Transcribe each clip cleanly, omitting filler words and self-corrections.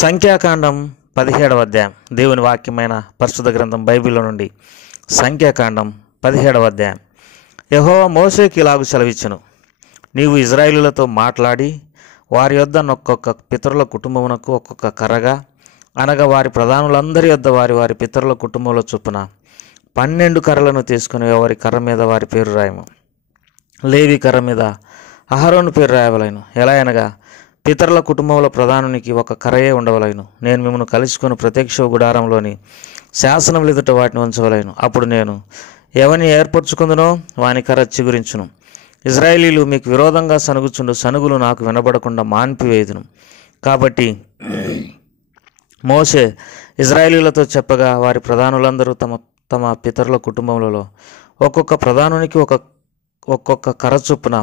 సంఖ్యాకాండం 17వ అధ్యాయం. దేవుని వాక్యమైన పరిశుద్ధ గ్రంథం బైబిల్లో నుండి సంఖ్యాకాండం 17వ అధ్యాయం. యెహోవా మోషేకి ఇలాగు సెలవిచ్చెను, నీవు ఇశ్రాయేలీయులతో మాట్లాడి వారి యొద్ద ఒక్కొక్క పితరుల కుటుంబమునకు ఒక్కొక్క కర్రగా, అనగా వారి ప్రధానులందరి యొద్ద వారి వారి పితరుల కుటుంబంలో చొప్పున 12 కర్రలను తీసుకుని ఎవరి కర్ర మీద వారి పేరు రాయము. లేవి కర్ర మీద అహరోను పేరు రాయవలెను. ఎలా అనగా పితరుల కుటుంబంలో ప్రధానునికి ఒక కర్రయే ఉండవలెను. నేను మిమ్మల్ని కలుసుకొని ప్రత్యక్ష గుడారంలోని శాసనములు ఎదుట వాటిని ఉంచవలెను. అప్పుడు నేను ఎవరిని ఏర్పరచుకుందునో వాని కర్ర చిగురించును. ఇశ్రాయేలీయులు మీకు విరోధంగా సనుగుచుండు సనుగులు నాకు వినబడకుండా మాన్పివేయుదును. కాబట్టి మోషే ఇశ్రాయేలీయులతో చెప్పగా వారి ప్రధానులందరూ తమ తమ పితరుల కుటుంబములలో ఒక్కొక్క ప్రధానునికి ఒక్కొక్క కర్ర చొప్పున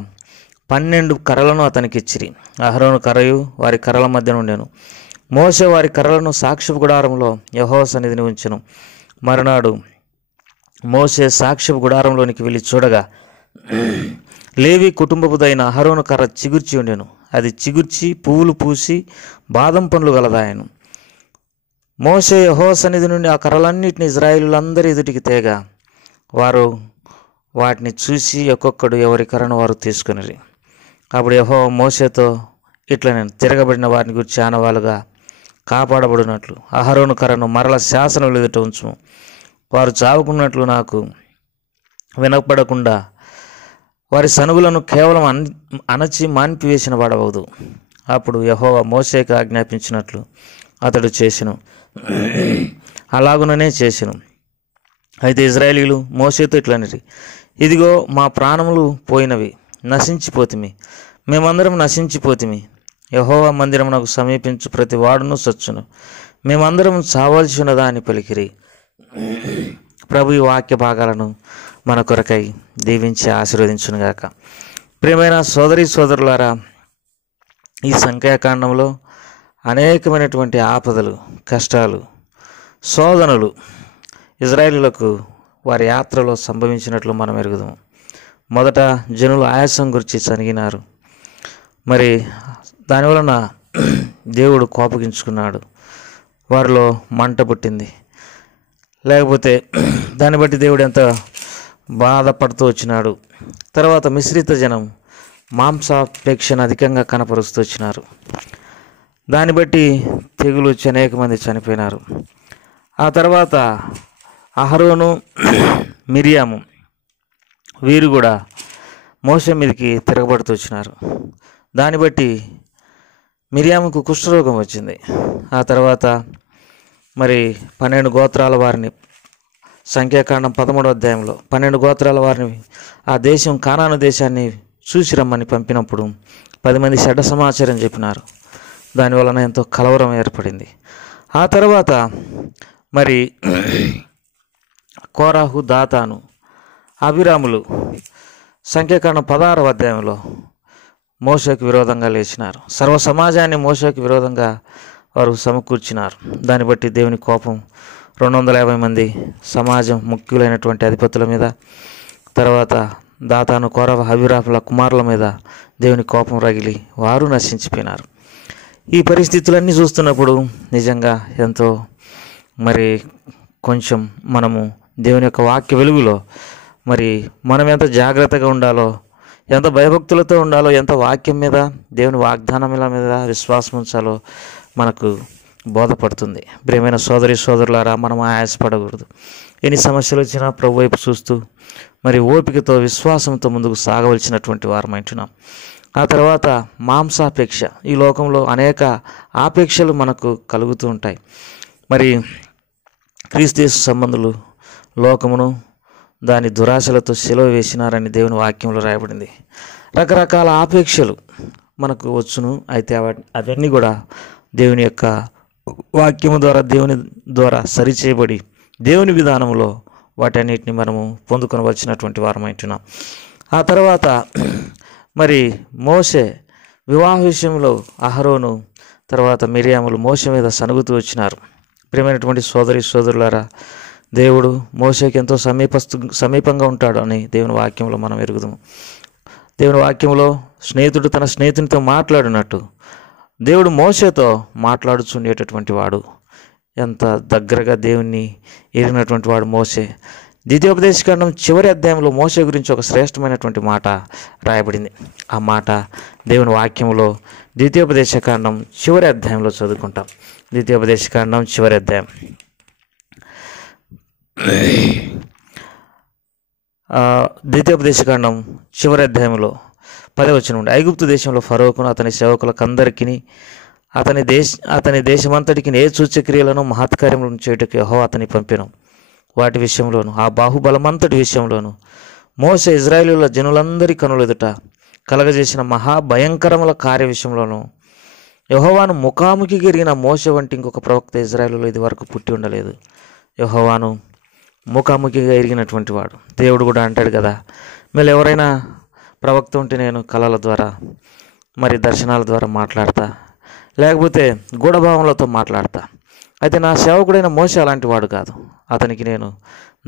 12 కర్రలను అతనికి ఇచ్చిరి. అహరోను కర్రయు వారి కర్రల మధ్య ఉండెను. మోషే వారి కర్రలను సాక్ష్యపు గుడారంలో యెహోవా సన్నిధిని ఉంచెను. మరునాడు మోషే సాక్ష్యపు గుడారంలోనికి వెళ్ళి చూడగా లేవి కుటుంబపుదైన అహరోను కర్ర చిగుర్చి ఉండెను. అది చిగుర్చి పువ్వులు పూసి బాదం పండ్లు గలదాయను. మోషే యెహోవా సన్నిధి నుండి ఆ కర్రలన్నిటిని ఇశ్రాయేలీయులందరి ఎదుటికి తేగా వారు వాటిని చూసి ఒక్కొక్కడు ఎవరి కర్రను వారు తీసుకునిరి. అప్పుడు యెహోవా మోషేతో ఇట్లా, నేను తిరగబడిన వారిని గురించి ఆనవాలుగా కాపాడబడినట్లు అహరోను కర్రను మరల శాసనములు ఎదుట ఉంచుము. వారు చావుకున్నట్లు నాకు వినపడకుండా వారి సనుగులను కేవలం అణచి మాన్పివేసిన వాడవదు. అప్పుడు యెహోవా మోషేకు ఆజ్ఞాపించినట్లు అతడు చేసెను. అలాగుననే చేసెను. అయితే ఇశ్రాయేలీయులు మోషేతో ఇట్లనిరి, ఇదిగో మా ప్రాణములు పోయినవి, నశించిపోతిమి, మేమందరం నశించిపోతిమి. యెహోవా మందిరమునకు సమీపించు ప్రతి వాడును సచ్చును, మేమందరం చావాల్సి ఉన్నదా అని పలికిరి. ప్రభు ఈ వాక్య భాగాలను మన కొరకై దీవించి ఆశీర్వదించునుగాక. ప్రియమైన సోదరీ సోదరులారా, ఈ సంఖ్యాకాండంలో అనేకమైనటువంటి ఆపదలు, కష్టాలు, శోధనలు ఇశ్రాయేలీయులకు వారి యాత్రలో సంభవించినట్లు మనం ఎరుగుదాము. మొదట జనులు ఆయాసం గురించి సనిగినారు. మరి దానివలన దేవుడు కోపగించుకున్నాడు, వారిలో మంట పుట్టింది. లేకపోతే దాన్ని బట్టి దేవుడు ఎంత బాధపడుతూ వచ్చినాడు. తర్వాత మిశ్రిత జనం మాంసాపేక్షను అధికంగా కనపరుస్తూ వచ్చినారు. దాన్ని బట్టి తెగులు వచ్చి అనేక మంది చనిపోయినారు. ఆ తర్వాత అహరోను, మిరియాము వీరు కూడా మోషే మీదకి తిరగబడుతూ వచ్చినారు. దాన్ని బట్టి మిరియాముకు కుష్ఠరోగం వచ్చింది. ఆ తర్వాత మరి 12 గోత్రాల వారిని సంఖ్యాకాండం 13వ అధ్యాయంలో 12 గోత్రాల వారిని ఆ దేశం కానాను దేశాన్ని చూసి రమ్మని పంపినప్పుడు 10 మంది చెడ్డ సమాచారం చెప్పినారు. దానివలన ఎంతో కలవరం ఏర్పడింది. ఆ తర్వాత మరి కోరాహు, దాతాను, అభిరాములు సంఖ్యాకాండం 16వ అధ్యాయంలో మోషేకు విరోధంగా లేచినారు. సర్వ సమాజాన్ని మోషేకు విరోధంగా వారు సమకూర్చినారు. దాన్ని బట్టి దేవుని కోపం 250 మంది సమాజం ముఖ్యులైనటువంటి అధిపతుల మీద, తర్వాత దాతాను, కోరహ, అభిరాముల కుమారుల మీద దేవుని కోపం రగిలి వారు నశించిపోయినారు. ఈ పరిస్థితులన్నీ చూస్తున్నప్పుడు నిజంగా ఎంతో మరి కొంచెం మనము దేవుని యొక్క వాక్య వెలుగులో మరి మనం ఎంత జాగ్రత్తగా ఉండాలో, ఎంత భయభక్తులతో ఉండాలో, ఎంత వాక్యం మీద, దేవుని వాగ్దానముల మీద విశ్వాసం ఉంచాలో మనకు బోధపడుతుంది. ప్రియమైన సోదరి సోదరులారా, మనం ఆయాసపడకూడదు. ఎన్ని సమస్యలు వచ్చినా ప్రభు వైపు చూస్తూ మరి ఓపికతో విశ్వాసంతో ముందుకు సాగవలసినటువంటి వారమంటున్నాం. ఆ తర్వాత మాంసాపేక్ష. ఈ లోకంలో అనేక ఆపేక్షలు మనకు కలుగుతూ ఉంటాయి. మరి క్రీస్తు సంబంధులు లోకమును దాని దురాశలతో సెలవు వేసినారని దేవుని వాక్యంలో రాయబడింది. రకరకాల ఆపేక్షలు మనకు వచ్చును. అయితే అవన్నీ కూడా దేవుని యొక్క వాక్యము ద్వారా, దేవుని ద్వారా సరిచేయబడి దేవుని విధానంలో వాటన్నిటిని మనము పొందుకొనవలసినటువంటి వారమైంటున్నాం. ఆ తర్వాత మరి మోషే వివాహ విషయంలో అహరోను, తర్వాత మిరియాములు మోషే మీద సనుగుతూ వచ్చినారు. ప్రియమైనటువంటి సోదరి సోదరులారా, దేవుడు మోషేకి ఎంతో సమీపంగా ఉంటాడు అని దేవుని వాక్యంలో మనం ఎరుగుదాము. దేవుని వాక్యంలో స్నేహితుడు తన స్నేహితునితో మాట్లాడినట్టు దేవుడు మోషేతో మాట్లాడుచుండేటటువంటి వాడు. ఎంత దగ్గరగా దేవుణ్ణి ఎరిగినటువంటి వాడు మోషే. ద్వితీయోపదేశకాండం చివరి అధ్యాయంలో మోషే గురించి ఒక శ్రేష్టమైనటువంటి మాట రాయబడింది. ఆ మాట దేవుని వాక్యంలో ద్వితీయోపదేశకాండం చివరి అధ్యాయంలో చదువుకుంటాం. ద్వితీయోపదేశకాండం చివరి అధ్యాయం ద్వితీయోపదేశకాండం చివరి అధ్యాయంలో 10వ వచనం నుండి, ఐగుప్తు దేశంలో ఫరోకును అతని సేవకులకందరికీ అతని దేశమంతటికి ఏ సూచ్యక్రియలను మహత్కార్యములను చేయుటకు యెహోవా అతని పంపెను. వాటి విషయంలోను ఆ బాహుబలమంతటి విషయంలోను మోషే ఇజ్రాయేలీయుల జనులందరి కనులెదుట కలగజేసిన మహాభయంకరముల కార్య విషయంలోను యెహోవాను ముఖాముఖిగా ఎరిగిన మోషే వంటి ఇంకొక ప్రవక్త ఇజ్రాయేలులో ఇది వరకు పుట్టి ఉండలేదు. యెహోవాను ముఖాముఖిగా ఎరిగినటువంటి వాడు. దేవుడు కూడా అంటాడు కదా, మీరు ఎవరైనా ప్రవక్త ఉంటే నేను కళల ద్వారా మరి దర్శనాల ద్వారా మాట్లాడతా, లేకపోతే గూఢభావములతో మాట్లాడతా. అయితే నా సేవకుడైన మోషే అలాంటి వాడు కాదు, అతనికి నేను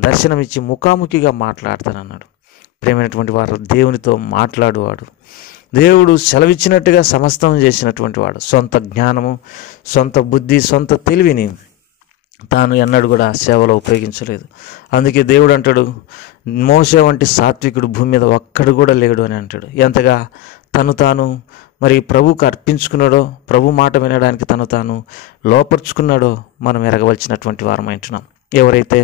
దర్శనమిచ్చి ముఖాముఖిగా మాట్లాడతానన్నాడు. ప్రేమైనటువంటి వారు, దేవునితో మాట్లాడువాడు, దేవుడు సెలవిచ్చినట్టుగా సమస్తం చేసినటువంటి వాడు. సొంత జ్ఞానము, సొంత బుద్ధి, సొంత తెలివిని తాను ఎన్నడూ కూడా సేవలో ఉపయోగించలేదు. అందుకే దేవుడు అంటాడు, మోషే వంటి సాత్వికుడు భూమి మీద ఒక్కడు కూడా లేడు అని అంటాడు. ఎంతగా తాను మరి ప్రభువుకు అర్పించుకున్నాడో, ప్రభు మాట వినడానికి తాను లోపరుచుకున్నాడో మనం ఎరగవలసినటువంటి వారం అంటున్నాం. ఎవరైతే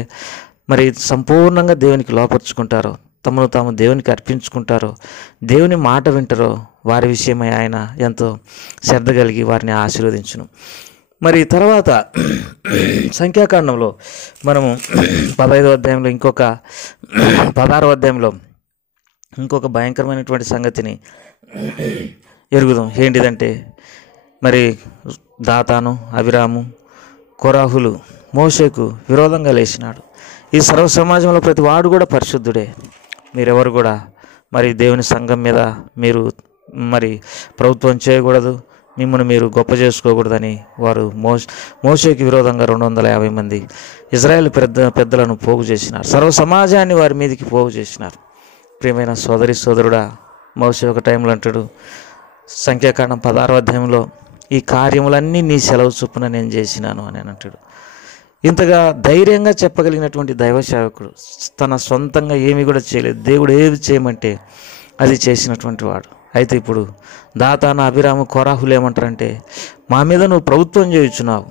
మరి సంపూర్ణంగా దేవునికి లోపరుచుకుంటారో, తమను తాము దేవునికి అర్పించుకుంటారో, దేవుని మాట వింటారో, వారి విషయమై ఆయన ఎంతో శ్రద్ధ కలిగి వారిని ఆశీర్వదించును. మరి తర్వాత సంఖ్యాకాండంలో మనము 15వ అధ్యాయంలో 16వ అధ్యాయంలో ఇంకొక భయంకరమైనటువంటి సంగతిని ఎరుగుదాం. ఏంటిదంటే, మరి దాతాను, అబీరాము, కోరాహులు మోషేకు విరోధంగా లేచినాడు. ఈ సర్వ సమాజంలో ప్రతి వాడు కూడా పరిశుద్ధుడే. మీరెవరు కూడా మరి దేవుని సంఘం మీద మీరు మరి ప్రభుత్వం చేయకూడదు, మిమ్మల్ని మీరు గొప్ప చేసుకోకూడదని వారు మోషేకి విరోధంగా 250 మంది ఇజ్రాయేల్ పెద్దలను పోగు చేసినారు. సర్వ సమాజాన్ని వారి మీదకి పోగు చేసినారు. ప్రియమైన సోదరుడా, మోషే ఒక టైంలో అంటాడు, సంఖ్యాకాండం 16వ అధ్యాయంలో, ఈ కార్యములన్నీ నీ సెలవు చొప్పున నేను చేసినాను అని అంటాడు. ఇంతగా ధైర్యంగా చెప్పగలిగినటువంటి దైవ సేవకుడు తన సొంతంగా ఏమీ కూడా చేయలేదు. దేవుడు ఏది చేయమంటే అది చేసినటువంటి వాడు. అయితే ఇప్పుడు దాతాను, అబీరాము, కోరాహులు ఏమంటారంటే, మా మీద నువ్వు ప్రభుత్వం చేయుచున్నావు,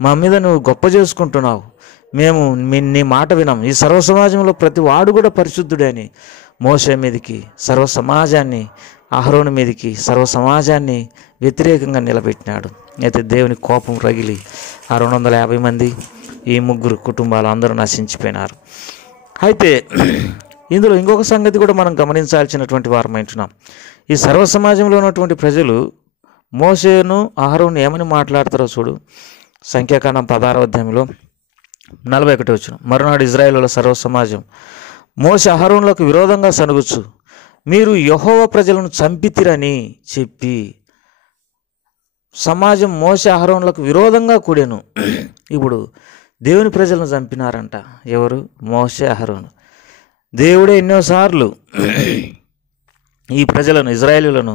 మా మీద నువ్వు గొప్ప చేసుకుంటున్నావు, మేము నీ మాట వినాం, ఈ సర్వ సమాజంలో ప్రతి వాడు కూడా పరిశుద్ధుడే అని మోషే మీదకి, సర్వ సమాజాన్ని, అహరోను మీదకి, సర్వ సమాజాన్ని వ్యతిరేకంగా నిలబెట్టినాడు. అయితే దేవుని కోపం రగిలి ఆ 250 మంది, ఈ 3 కుటుంబాలు అందరూ నశించిపోయినారు. అయితే ఇందులో ఇంకొక సంగతి కూడా మనం గమనించాల్సినటువంటి వారమంటున్నాం. ఈ సర్వ సమాజంలో ఉన్నటువంటి ప్రజలు మోషేను, అహరోను ఏమని మాట్లాడతారో చూడు. సంఖ్యాకాండం 16వ అధ్యాయంలో 41వ వచనం, మరునాడు ఇజ్రాయేలుల సర్వ సమాజం మోషే అహరోనులకు విరోధంగా సనుగుచు, మీరు యెహోవా ప్రజలను చంపితిరని చెప్పి సమాజం మోషే అహరోనులకు విరోధంగా కూడాను. ఇప్పుడు దేవుని ప్రజలను చంపినారంట. ఎవరు? మోషే, అహరోను. దేవుడే ఎన్నోసార్లు ఈ ప్రజలను, ఇజ్రాయేలీయులను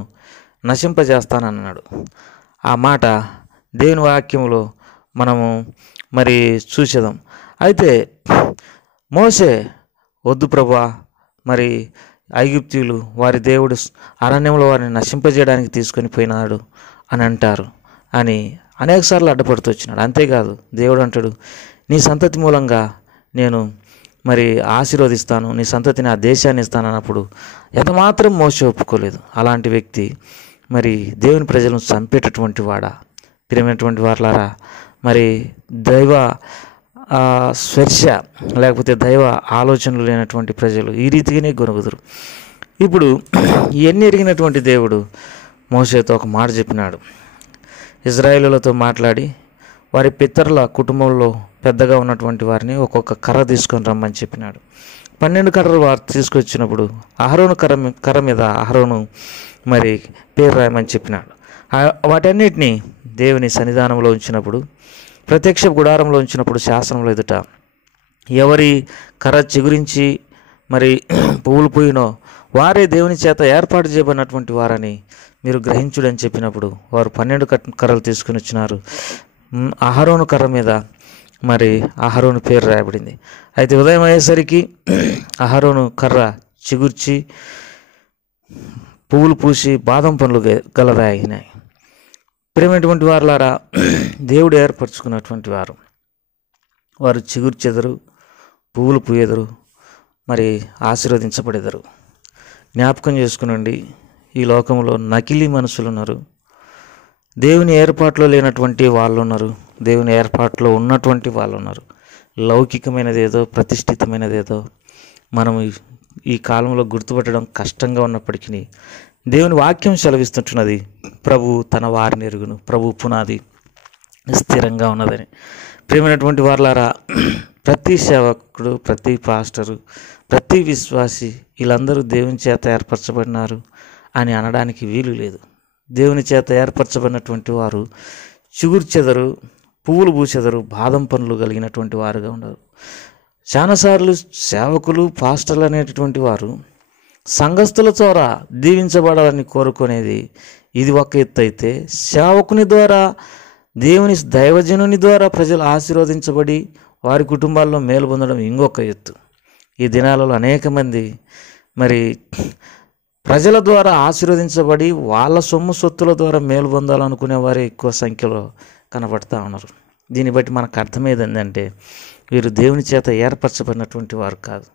నశింపజేస్తానన్నాడు. ఆ మాట దేవుని వాక్యంలో మనము మరి చూసేదాం. అయితే మోషే, వద్దు ప్రభువా, మరి ఐగుప్తీయులు వారి దేవుడు అరణ్యంలో వారిని నశింపజేయడానికి తీసుకొని పోయినాడు అని అంటారు అని అనేకసార్లు అడ్డపడుతూ వచ్చినాడు. అంతేకాదు, దేవుడు అంటాడు, నీ సంతతి మూలంగా నేను మరి ఆశీర్వదిస్తాను, నీ సంతతిని ఆ దేశాన్ని ఇస్తాను అన్నప్పుడు ఎంతమాత్రం మోషే ఒప్పుకోలేదు. అలాంటి వ్యక్తి మరి దేవుని ప్రజలను చంపేటటువంటి వాడా? ప్రియమైనటువంటి వారలారా, మరి దైవ స్పర్శ లేకపోతే దైవ ఆలోచనలు లేనటువంటి ప్రజలు ఈ రీతిగానే గొనుగుదురు. ఇప్పుడు ఇవన్నీ ఎరిగినటువంటి దేవుడు మోషేతో ఒక మాట చెప్పినాడు. ఇజ్రాయేలులతో మాట్లాడి వారి పితరుల కుటుంబంలో పెద్దగా ఉన్నటువంటి వారిని ఒక్కొక్క కర్ర తీసుకొని రమ్మని చెప్పినాడు. 12 కర్రలు వారు తీసుకొచ్చినప్పుడు అహరోను కర్ర మీద అహరోను మరి పేరు రాయమని చెప్పినాడు. వాటన్నిటినీ దేవుని సన్నిధానంలో ఉంచినప్పుడు, ప్రత్యక్ష గుడారంలో ఉంచినప్పుడు, శాసనంలో ఎదుట ఎవరి కర్ర చిగురించి మరి పువ్వులు పోయినో వారే దేవుని చేత ఏర్పాటు చేయబడినటువంటి వారని మీరు గ్రహించుడని చెప్పినప్పుడు వారు 12 కర్రలు తీసుకుని వచ్చినారు. అహరోను కర్ర మీద మరి అహరోను పేరు రాయబడింది. అయితే ఉదయం అయ్యేసరికి అహరోను కర్ర చిగుర్చి పువ్వులు పూసి బాదం పండ్లు గలదాయినాయి. ప్రేమైనటువంటి వారులారా, దేవుడు ఏర్పరచుకున్నటువంటి వారు చిగుర్చెదరు, పువ్వులు పూయెదరు, మరి ఆశీర్వదించబడెదరు. జ్ఞాపకం చేసుకునండి, ఈ లోకంలో నకిలీ మనుషులు ఉన్నారు, దేవుని ఏర్పాట్లో లేనటువంటి వాళ్ళు ఉన్నారు, దేవుని ఏర్పాట్లో ఉన్నటువంటి వాళ్ళు ఉన్నారు. లౌకికమైనదేదో ప్రతిష్ఠితమైనదేదో మనం ఈ కాలంలో గుర్తుపట్టడం కష్టంగా ఉన్నప్పటికీ దేవుని వాక్యం సెలవిస్తుంటున్నది, ప్రభు తన వారిని ఎరుగును, ప్రభు పునాది స్థిరంగా ఉన్నదని. ప్రియమైనటువంటి వారులారా, ప్రతి సేవకుడు, ప్రతి పాస్టరు, ప్రతి విశ్వాసి వీళ్ళందరూ దేవుని చేత ఏర్పరచబడినారు అని అనడానికి వీలు లేదు. దేవుని చేత ఏర్పరచబడినటువంటి వారు చిగుర్చెదరు, పువ్వులు పూచెదరు, బాదం పండ్లు కలిగినటువంటి వారుగా ఉన్నారు. చాలాసార్లు సేవకులు, పాస్టర్లు అనేటటువంటి వారు సంఘస్థుల ద్వారా దీవించబడాలని కోరుకునేది ఇది ఒక ఎత్తు అయితే, సేవకుని ద్వారా, దేవుని దైవజనుని ద్వారా ప్రజలు ఆశీర్వదించబడి వారి కుటుంబాల్లో మేలు పొందడం ఇంకొక ఎత్తు. ఈ దినాలలో అనేక మంది మరి ప్రజల ద్వారా ఆశీర్వదించబడి వాళ్ళ సొమ్ము సొత్తుల ద్వారా మేలు పొందాలనుకునే వారే ఎక్కువ సంఖ్యలో కనబడుతూ ఉన్నారు. దీన్ని బట్టి మనకు అర్థమయ్యేది ఏంటంటే వీరు దేవుని చేత ఏర్పరచబడినటువంటి వారు కాదు.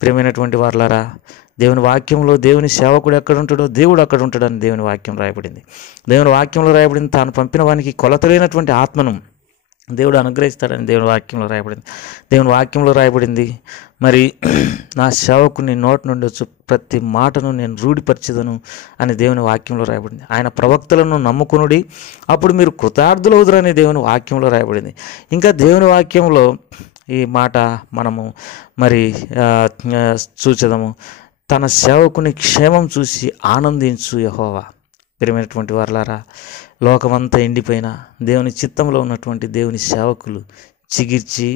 ప్రియమైనటువంటి వారులారా, దేవుని వాక్యంలో దేవుని సేవకుడు ఎక్కడ ఉంటాడో దేవుడు అక్కడ ఉంటాడని దేవుని వాక్యం రాయబడింది. దేవుని వాక్యంలో రాయబడింది, తాను పంపిన వానికి కొలతలేనటువంటి ఆత్మను దేవుడు అనుగ్రహిస్తాడని దేవుని వాక్యంలో రాయబడింది. దేవుని వాక్యంలో రాయబడింది, మరి నా సేవకుని నోటి నుండి వచ్చి ప్రతి మాటను నేను రూఢిపరిచెదను అని దేవుని వాక్యంలో రాయబడింది. ఆయన ప్రవక్తలను నమ్ముకునుడి, అప్పుడు మీరు కృతార్థులవుదురని దేవుని వాక్యంలో రాయబడింది. ఇంకా దేవుని వాక్యంలో ఈ మాట మనము మరి చూచెదము, తన సేవకుని క్షేమం చూసి ఆనందించు యెహోవా. ప్రియమైనటువంటి వారులారా, లోకమంతా ఎండిపోయిన దేవుని చిత్తంలో ఉన్నటువంటి దేవుని సేవకులు చిగిర్చి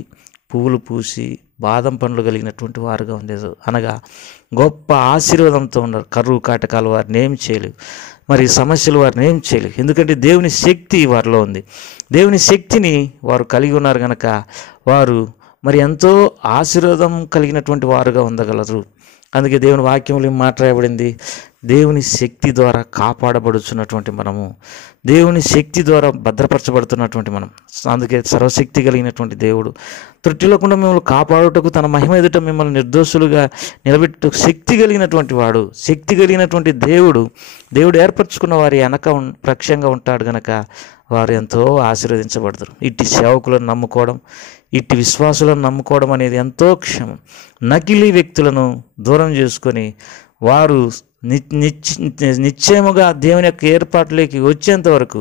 పువ్వులు పూసి బాదం పండ్లు కలిగినటువంటి వారుగా ఉండేది. అనగా గొప్ప ఆశీర్వాదంతో ఉన్నారు. కరువు కాటకాలు వారిని ఏం చేయలేవు, మరి సమస్యలు వారిని ఏం చేయలేవు. ఎందుకంటే దేవుని శక్తి వారిలో ఉంది. దేవుని శక్తిని వారు కలిగి ఉన్నారు కనుక వారు మరి ఎంతో ఆశీర్వాదం కలిగినటువంటి వారుగా ఉండగలరు. అందుకే దేవుని వాక్యంలో మాట్లాడబడింది, దేవుని శక్తి ద్వారా కాపాడబడుచున్నటువంటి మనము, దేవుని శక్తి ద్వారా భద్రపరచబడుతున్నటువంటి మనం. అందుకే సర్వశక్తి కలిగినటువంటి దేవుడు త్రుటిలోకుండా మిమ్మల్ని కాపాడుటకు తన మహిమ ఎదుట మిమ్మల్ని నిర్దోషులుగా నిలబెట్టు శక్తి కలిగినటువంటి వాడు, శక్తి కలిగినటువంటి దేవుడు ఏర్పరచుకున్న వారి వెనక ప్రక్షంగా ఉంటాడు గనక వారు ఎంతో ఆశీర్వదించబడతారు. ఇట్టి సేవకులను నమ్ముకోవడం, ఇట్టి విశ్వాసులను నమ్ముకోవడం అనేది ఎంతో క్షేమం. నకిలీ వ్యక్తులను దూరం చేసుకొని వారు నిశ్చయముగా దేవుని యొక్క ఏర్పాట్లోకి వచ్చేంత వరకు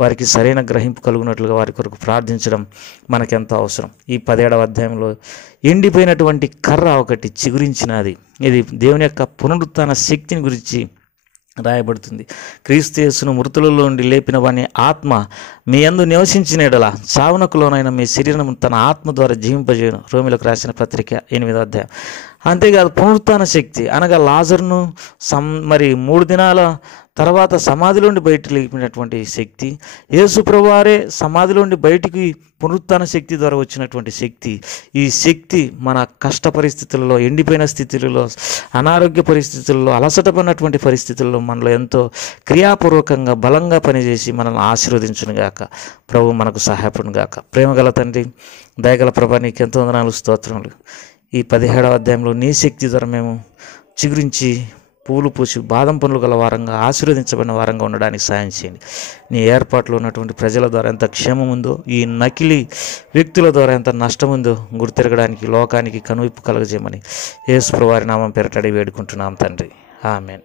వారికి సరైన గ్రహింపు కలుగునట్లుగా వారి కొరకు ప్రార్థించడం మనకెంతో అవసరం. ఈ 17వ అధ్యాయంలో ఎండిపోయినటువంటి కర్ర ఒకటి చిగురించినది. ఇది దేవుని యొక్క పునరుత్థాన శక్తిని గురించి రాయబడుతుంది. క్రీస్తు యేసును మృతులలో నుండి లేపిన వాని ఆత్మ మీ యందు నివసించిన ఎడల చావునకు లోనైన మీ శరీరం తన ఆత్మ ద్వారా జీవింపజేయను. రోమిలకు రాసిన పత్రిక 8వ అధ్యాయం. అంతేకాదు, పునరుత్థాన శక్తి అనగా లాజరును మరి 3 దినాల తర్వాత సమాధిలోండి బయటికి లేపినటువంటి శక్తి, యేసు ప్రభువారే సమాధిలోండి బయటికి పునరుత్థాన శక్తి ద్వారా వచ్చినటువంటి శక్తి. ఈ శక్తి మన కష్ట పరిస్థితుల్లో, ఎండిపోయిన స్థితులలో, అనారోగ్య పరిస్థితుల్లో, అలసటపడినటువంటి పరిస్థితుల్లో మనలో ఎంతో క్రియాపూర్వకంగా బలంగా పనిచేసి మనల్ని ఆశీర్వదించునుగాక. ప్రభు మనకు సహాయపడునుగాక. ప్రేమగల తండ్రి, దయగల ప్రభా, నీకు ఎంతో వందనాలు, స్తోత్రములు. ఈ 17వ అధ్యాయంలో నీ శక్తి ద్వారా మేము చిగురించి పూలు పూసి బాదం పండ్లు గల వారంగా, ఆశీర్వదించబడిన వారంగా ఉండడానికి సాయం చేయండి. నీ ఏర్పాట్లో ఉన్నటువంటి ప్రజల ద్వారా ఎంత క్షేమం ఉందో, ఈ నకిలీ వ్యక్తుల ద్వారా ఎంత నష్టం ఉందో గుర్తిరగడానికి లోకానికి కనువిప్పు కలగజేయమని యేసు ప్రభువారి నామం పేరట అడిగి వేడుకుంటున్నాం తండ్రి. ఆమేన్.